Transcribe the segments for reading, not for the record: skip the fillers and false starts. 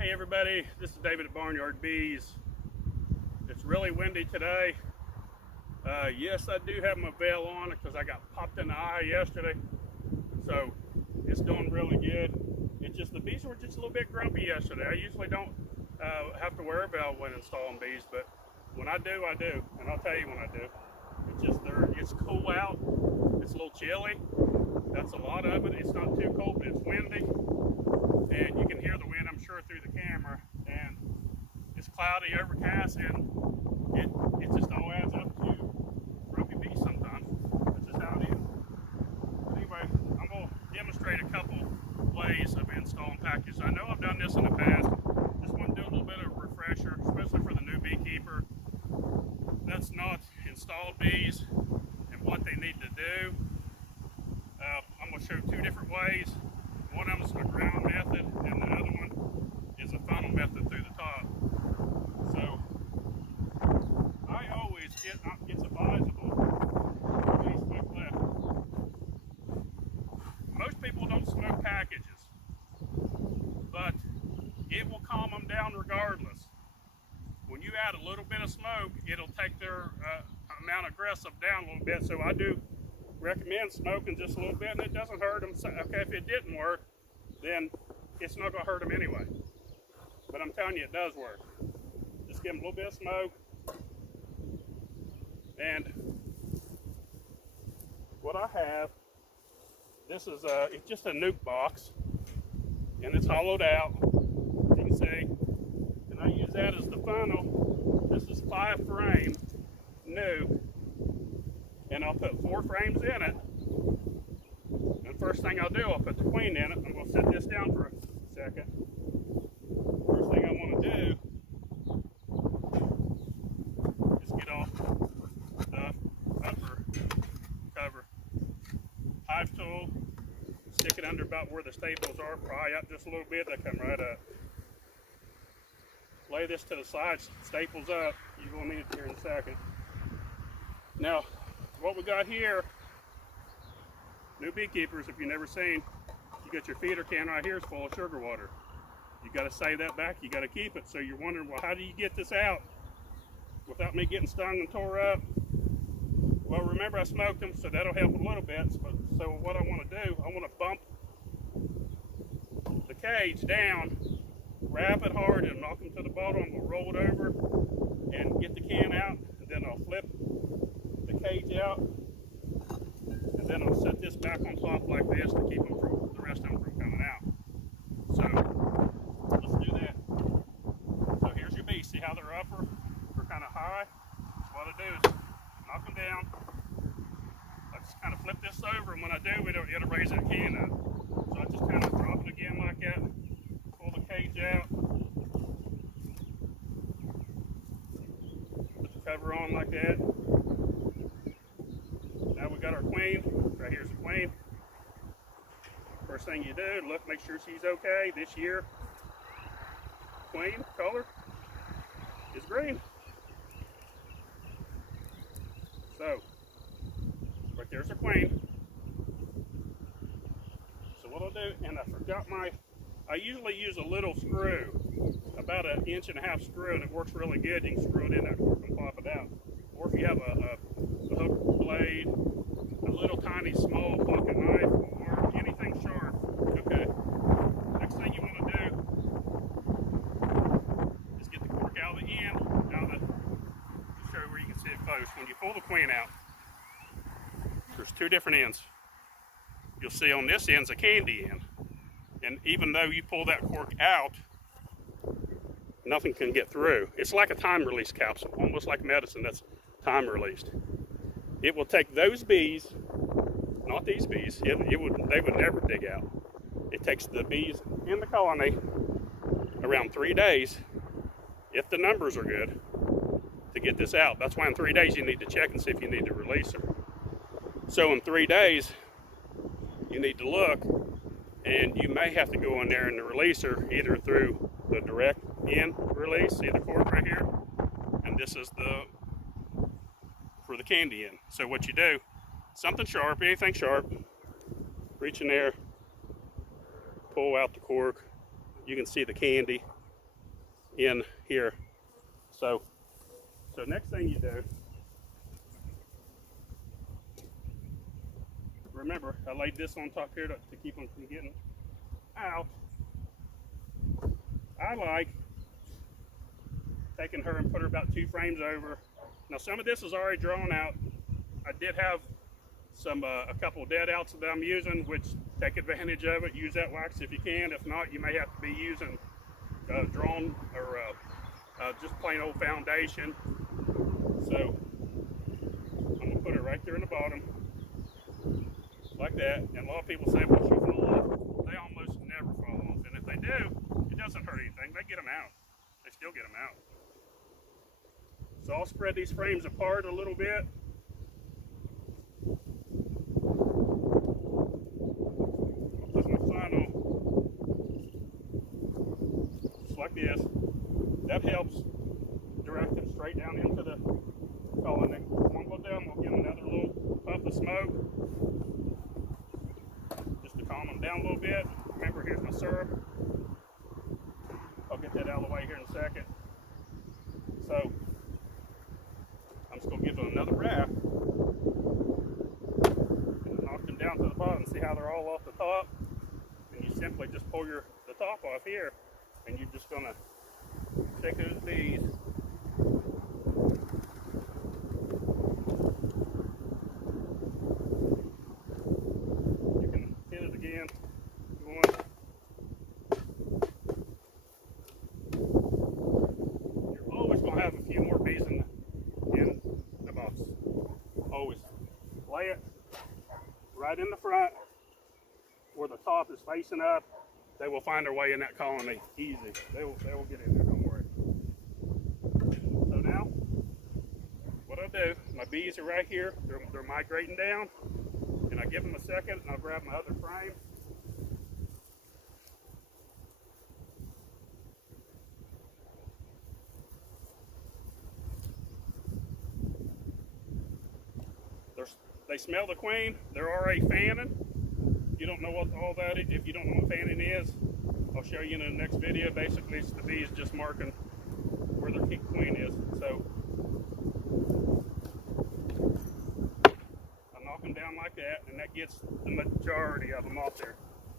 Hey everybody, this is David at BarnYard Bees. It's really windy today. Yes, I do have my veil on because I got popped in the eye yesterday. So it's doing really good. It's just the bees were just a little bit grumpy yesterday. I usually don't have to wear a veil when installing bees, but when I do, I do. And I'll tell you when I do. It's just it's cool out. It's a little chilly. That's a lot of it. It's not too cold, but it's windy. And you can hear the wind, I'm sure, through the camera. And it's cloudy, overcast, and it just all adds up to grumpy bees sometimes. That's just how it is. But anyway, I'm going to demonstrate a couple ways of installing packages. I know I've done this in the past. Just want to do a little bit of a refresher, especially for the new beekeeper that's not installed bees and what they need to do. I'm going to show two different ways. One of them is a ground method, and the other one is a funnel method through the top. So, I always it's advisable. Most people don't smoke packages, but it will calm them down regardless. When you add a little bit of smoke, it'll take their amount of aggressive down a little bit. So I do recommend smoking just a little bit, and it doesn't hurt them. So, okay, if it didn't work, then it's not going to hurt them anyway. But I'm telling you, it does work. Just give them a little bit of smoke. And what I have, this is it's just a nuke box, and it's hollowed out, as you can see. And I use that as the funnel. This is 5-frame nuke. And I'll put 4 frames in it. And first thing I'll do, I'll put the queen in it. I'm going to set this down for a second. First thing I want to do is get off the upper cover. Hive tool, stick it under about where the staples are, pry up just a little bit, they come right up. Lay this to the side, staples up. You will need it here in a second. Now, what we got here, new beekeepers, if you've never seen, you got your feeder can right here, it's full of sugar water. You got to save that back, you got to keep it. So you're wondering, well, how do you get this out without me getting stung and tore up? Well, remember I smoked them, so that'll help a little bit. So what I want to do, I want to bump the cage down, wrap it hard, and knock them to the bottom. We'll roll it over and get the can out, and then I'll flip the cage out, and then I'll set this back on top like this to keep them from the rest of them from coming out. So let's do that. So here's your bees. See how they're upper? They're kind of high. So what I do is knock them down. I just kind of flip this over, and when I do, it'll raise that can up. So I just kind of drop it again like that. Pull the cage out. Put the cover on like that. Now we got our queen. Right here's the queen. First thing you do, look, make sure she's okay. This year, queen color is green. So, right there's our queen. So what I'll do, and I forgot I usually use a little screw, about 1.5 inch screw, and it works really good. You can screw it in that cork and pop it out. Or if you have a hook blade, a little tiny small pocket knife, or anything sharp. Okay. Next thing you want to do is get the cork out of the end. Now to show you where you can see it close. When you pull the queen out, there's 2 different ends. You'll see on this end's a candy end. And even though you pull that cork out, nothing can get through. It's like a time release capsule, almost like medicine that's time released. It will take those bees, not these bees, they would never dig out. It takes the bees in the colony around 3 days, if the numbers are good, to get this out. That's why in 3 days you need to check and see if you need to release her. So in 3 days, you need to look, and you may have to go in there and release her either through the direct end release, see the cork right here, and this is for the candy end. So what you do, something sharp, anything sharp, reach in there, pull out the cork. You can see the candy in here. So next thing you do, remember I laid this on top here to keep them from getting out. I like taking her and put her about 2 frames over. Now some of this is already drawn out. I did have some a couple dead outs that I'm using, which take advantage of it. Use that wax if you can. If not, you may have to be using drawn or just plain old foundation. So I'm gonna put it right there in the bottom, like that. And a lot of people say, well, she fall off. They almost never fall off. And if they do, it doesn't hurt anything. They get them out. They still get them out. So I'll spread these frames apart a little bit. I'll put my sign on, just like this. That helps direct them straight down into the colony. One go down, we'll give them another little puff of smoke, just to calm them down a little bit. Remember, here's my syrup. I'll get that out of the way here in a second. So I'm just going to give them another wrap and knock them down to the bottom. See how they're all off the top? And you simply just pull the top off here, and you're just going to take those bees. You can hit it again if you want. You're always going to have a few more bees in the box. Always. Lay it right in the front where the top is facing up. They will find their way in that colony easy. They will get in there, don't worry. So now, what I'll do, my bees are right here. They're migrating down. And I give them a second, and I'll grab my other frame. They smell the queen. They're already fanning. You don't know what all that is. If you don't know what fanning is, I'll show you in the next video. Basically, it's the bees just marking where their queen is. So I knock them down like that, and that gets the majority of them off there.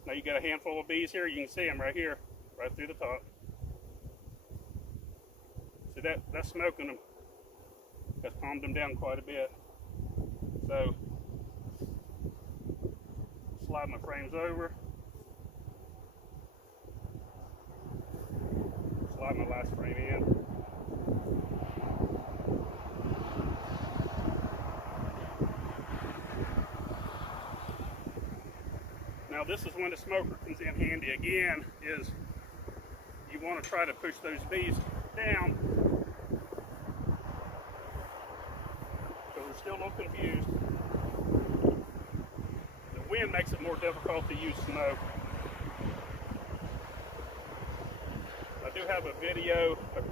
Now you got a handful of bees here. You can see them right here, right through the top. See that's smoking them. That's calmed them down quite a bit. So slide my frames over. Slide my last frame in. Now this is when the smoker comes in handy again, is you want to try to push those bees down because they're still a little confused. The wind makes it more difficult to use smoke. I do have a video, an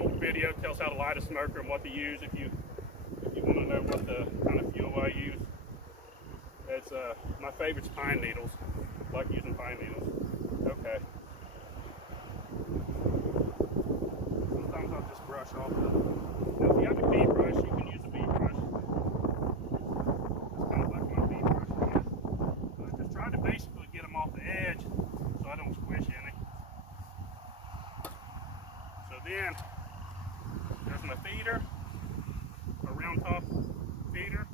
old video tells how to light a smoker and what to use if you want to know what the kind of fuel I use. It's my favorite's pine needles. I like using pine needles. Okay. Sometimes I'll just brush off the. Now if you have a bee brush, you can use a bee brush. It's kind of like my bee brush, I guess. But I just try to basically get them off the edge so I don't squish any. So then there's my feeder, a round top feeder.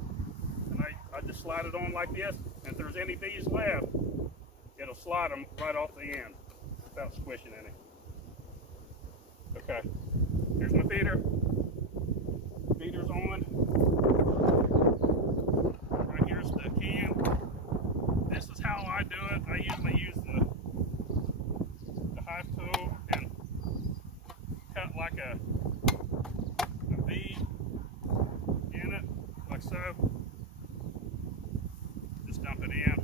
I just slide it on like this, and if there's any bees left, it'll slide them right off the end without squishing any. Okay, here's my feeder. Feeder's on. Right here's the can. This is how I do it. I usually use the hive tool and cut like a V in it, like so. Dump it in.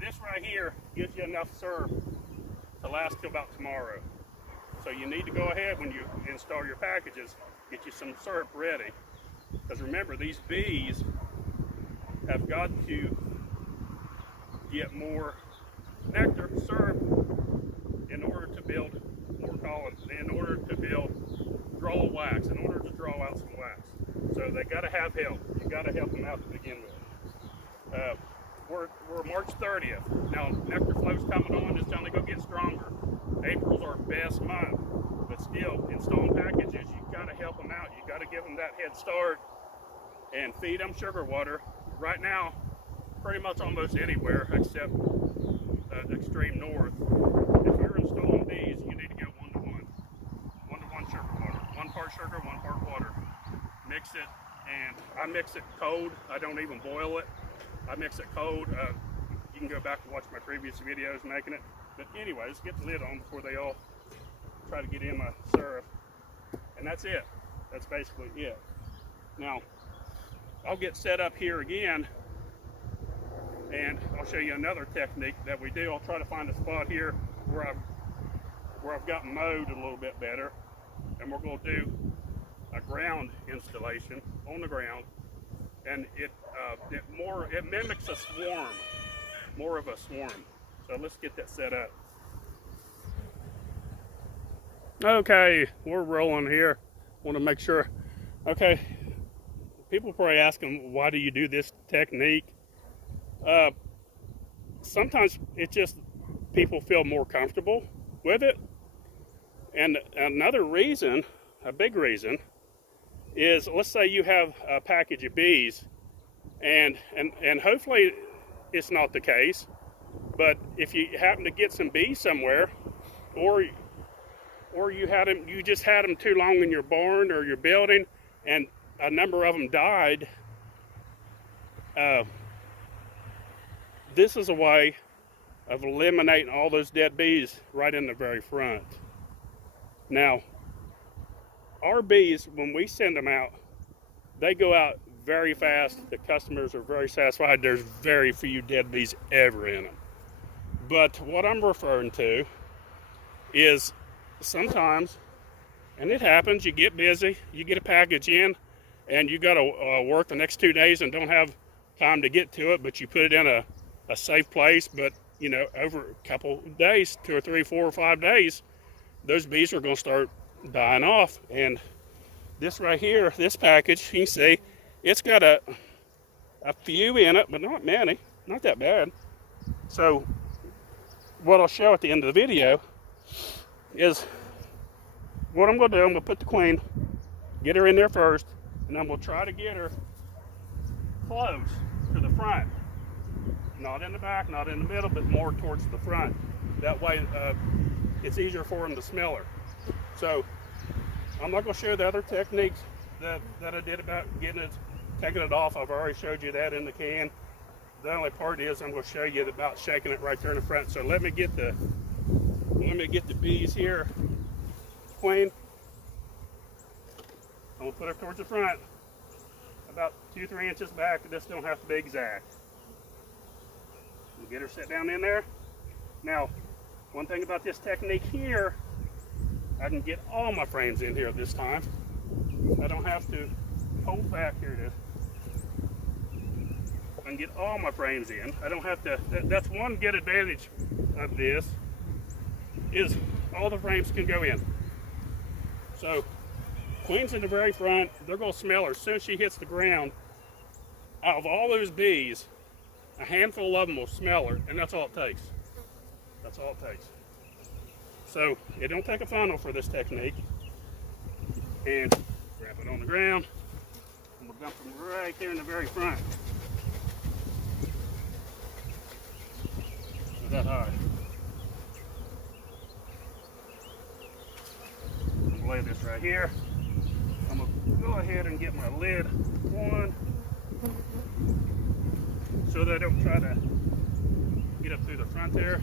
This right here gives you enough syrup to last till about tomorrow. So you need to go ahead when you install your packages, get you some syrup ready. Because remember, these bees have got to get more nectar, syrup, in they got to have help. You got to help them out to begin with. We're March 30th. Now, nectar flow's coming on. It's time to go get stronger. April's our best month. But still, installing packages, you got to help them out. You got to give them that head start and feed them sugar water. Right now, pretty much almost anywhere except extreme north. If you're installing bees, you need to go 1-to-1. 1-to-1 sugar water. 1 part sugar, 1 part water. Mix it, and I mix it cold. I don't even boil it. I mix it cold. You can go back and watch my previous videos making it. But anyways, get the lid on before they all try to get in my syrup. And that's it. That's basically it. Now, I'll get set up here again, and I'll show you another technique that we do. I'll try to find a spot here where I've got mowed a little bit better, and we're going to do a ground installation on the ground, and it mimics a swarm, more of a swarm. So let's get that set up. Okay, we're rolling here. Want to make sure. Okay, people probably asking, why do you do this technique? Sometimes it's just people feel more comfortable with it. And another reason, a big reason, is let's say you have a package of bees, and hopefully it's not the case, but if you happen to get some bees somewhere, or you just had them too long in your barn or your building, and a number of them died, this is a way of eliminating all those dead bees right in the very front. Now, our bees, when we send them out, they go out very fast. The customers are very satisfied. There's very few dead bees ever in them. But what I'm referring to is sometimes, and it happens, you get busy, you get a package in, and you got to work the next 2 days and don't have time to get to it, but you put it in a safe place. But you know, over a couple of days, 2 or 3, 4 or 5 days, those bees are going to start dying off. And this right here, this package, you can see it's got a few in it, but not many, not that bad. So what I'll show at the end of the video is what I'm going to do. I'm going to put the queen, get her in there first, and I'm going to try to get her close to the front. Not in the back, not in the middle, but more towards the front. That way it's easier for them to smell her. So I'm not going to show the other techniques that I did about taking it off. I've already showed you that in the can. The only part is I'm going to show you about shaking it right there in the front. So let me get the bees here. Queen, I'm going to put her towards the front, about 2-3 inches back. This don't have to be exact. We'll get her set down in there. Now, one thing about this technique here, I can get all my frames in here this time. I don't have to hold back. Here it is. I can get all my frames in. I don't have to. That's one good advantage of this, is all the frames can go in. So, queen's in the very front. They're going to smell her as soon as she hits the ground. Out of all those bees, a handful of them will smell her, and that's all it takes. That's all it takes. So it don't take a funnel for this technique. And wrap it on the ground. And we'll dump them right there in the very front. Not that high. Lay this right here. I'm going to go ahead and get my lid on so that I don't try to get up through the front there.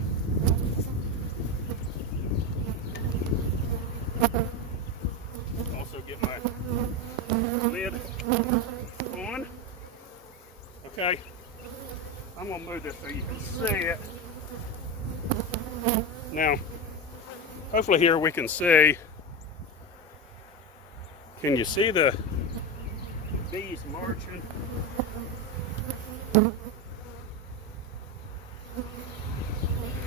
Also get my lid on. Okay, I'm going to move this so you can see it. Now, hopefully here we can see. Can you see the bees marching?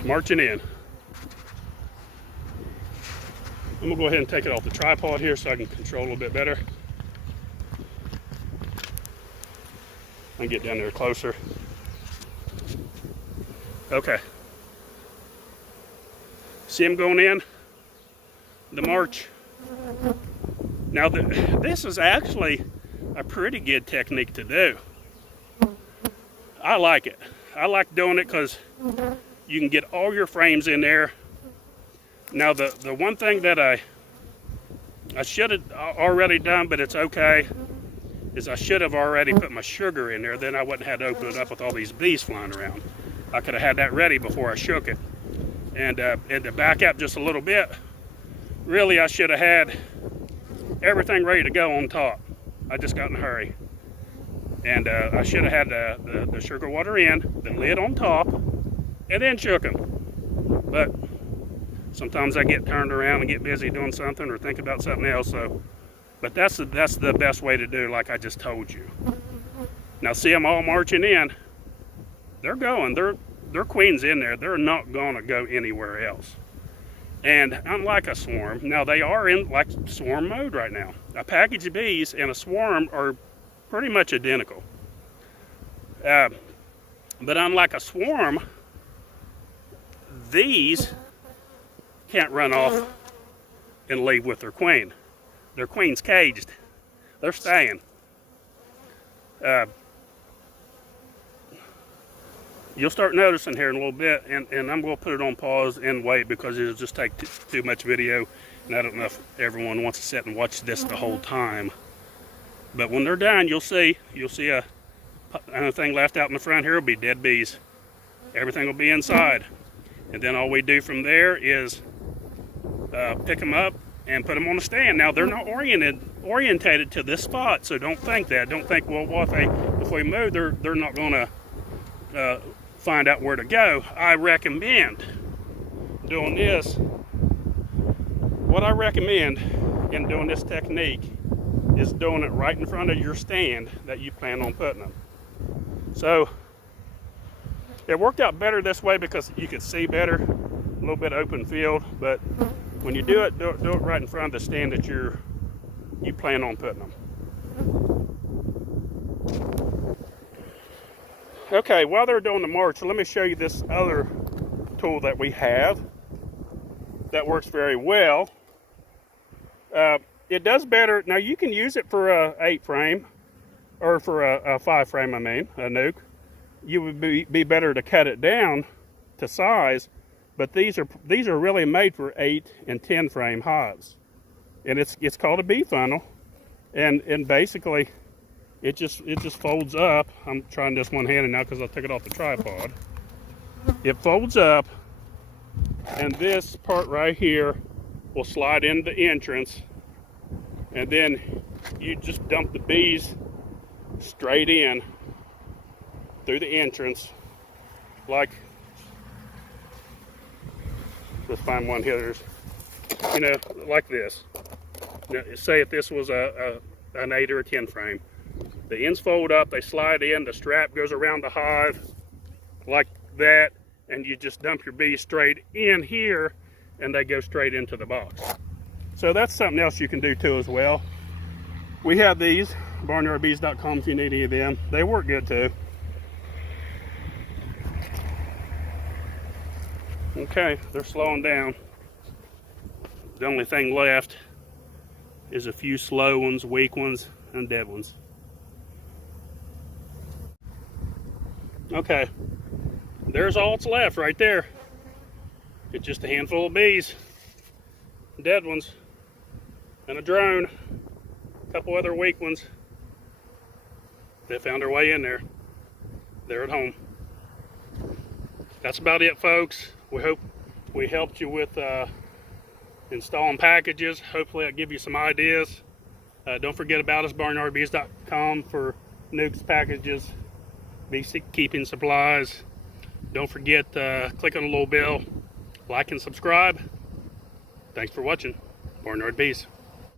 Marching in. I'm gonna go ahead and take it off the tripod here so I can control a little bit better. I'll get down there closer. Okay. See them going in the march. Now this is actually a pretty good technique to do. I like it. I like doing it because you can get all your frames in there. Now the one thing that I should have already done, but it's okay, is I should have already put my sugar in there. Then I wouldn't have had to open it up with all these bees flying around. I could have had that ready before I shook it. And to back up just a little bit, really I should have had everything ready to go on top. I just got in a hurry. And I should have had the sugar water in, the lid on top, and then shook them. But sometimes I get turned around and get busy doing something or think about something else. But that's the best way to do, like I just told you. Now see them all marching in. They're going. Their queen's in there. They're not going to go anywhere else. And unlike a swarm, now they are in like swarm mode right now. A package of bees and a swarm are pretty much identical. But unlike a swarm, these can't run off and leave with their queen. Their queen's caged. They're staying. You'll start noticing here in a little bit, and I'm going to put it on pause and wait because it'll just take too much video, and I don't know if everyone wants to sit and watch this the whole time. But when they're done, you'll see another thing left out in the front here will be dead bees. Everything will be inside, and then all we do from there is pick them up and put them on a stand. Now they're not orientated to this spot, so don't think that. Don't think, well, if we move, they're not going to find out where to go. I recommend doing this. What I recommend in doing this technique is doing it right in front of your stand that you plan on putting them. So it worked out better this way because you could see better, a little bit open field, but when you do it right in front of the stand that you plan on putting them. Okay, while they're doing the march, let me show you this other tool that we have that works very well. It does better. Now you can use it for a 8 frame or for a 5 frame, I mean, a nuke. You would be better to cut it down to size, but these are really made for 8 and 10 frame hives. And it's called a bee funnel. And basically it just folds up. I'm trying this one-handed now because I took it off the tripod. It folds up, and this part right here will slide into the entrance, and then you just dump the bees straight in through the entrance, like, let's find one here, like this. Now, say if this was an 8 or a 10 frame. The ends fold up, they slide in, the strap goes around the hive like that, and you just dump your bees straight in here, and they go straight into the box. So that's something else you can do too as well. We have these, BarnYardBees.com if you need any of them. They work good too. Okay, they're slowing down. The only thing left is a few slow ones, weak ones, and dead ones. Okay, there's all that's left right there. It's just a handful of bees, dead ones, and a drone, a couple other weak ones. They found their way in there. They're at home. That's about it, folks. We hope we helped you with installing packages. Hopefully I'll give you some ideas. Don't forget about us, BarnYardBees.com, for nukes, packages, beekeeping supplies. Don't forget, click on the little bell, like and subscribe. Thanks for watching. BarnYard Bees.